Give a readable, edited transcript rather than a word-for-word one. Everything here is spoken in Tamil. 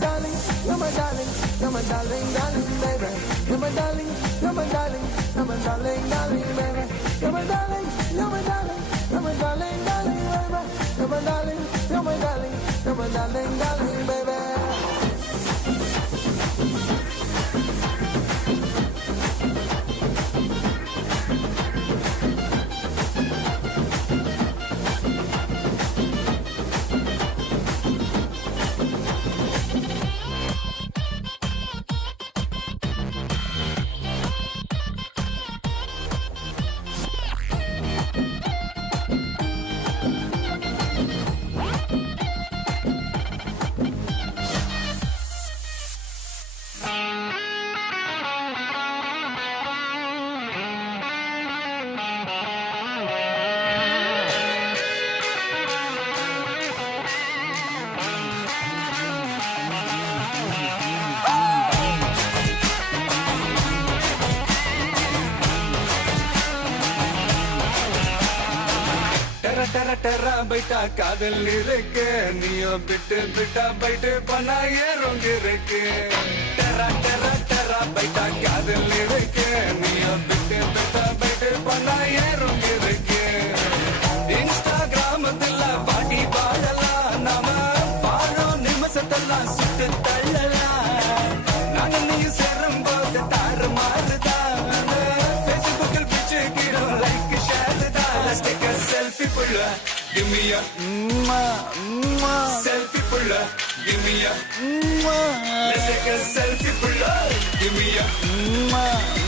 darling, you're my darling, you're my darling, darling, baby. You're my darling, you're my darling, you're my darling, darling, baby. You're my darling, you're my darling, you're my darling, darling, baby. You're my darling, you're my darling, you're my darling, darling, baby. டெர டெர பைட்டா காதல் இருக்கு நீயும் பிட்டு பிட்டா பைட்டு பண்ணா ஏறோங்க இருக்கு டெர டெர டெர பைட்டா காதல் இருக்கு நீயும் பிட்டு பிட்டா பைட்டு பண்ணா ஏறோங்க இருக்கு இன்ஸ்டாகிராமத்துல பாட்டி வாழலாம் நாம வாழும் நிமிஷத்தெல்லாம் சுட்டு தள்ளலாம் நானும் நீ சேரும் போது தாறு மாறுதான் பேஸ்புக்கில் பிச்சு கீழும் லைக் ஷேர் தான் Let's take a selfie pulla, give me a selfie pulla, give me a Let's take a selfie pulla, give me a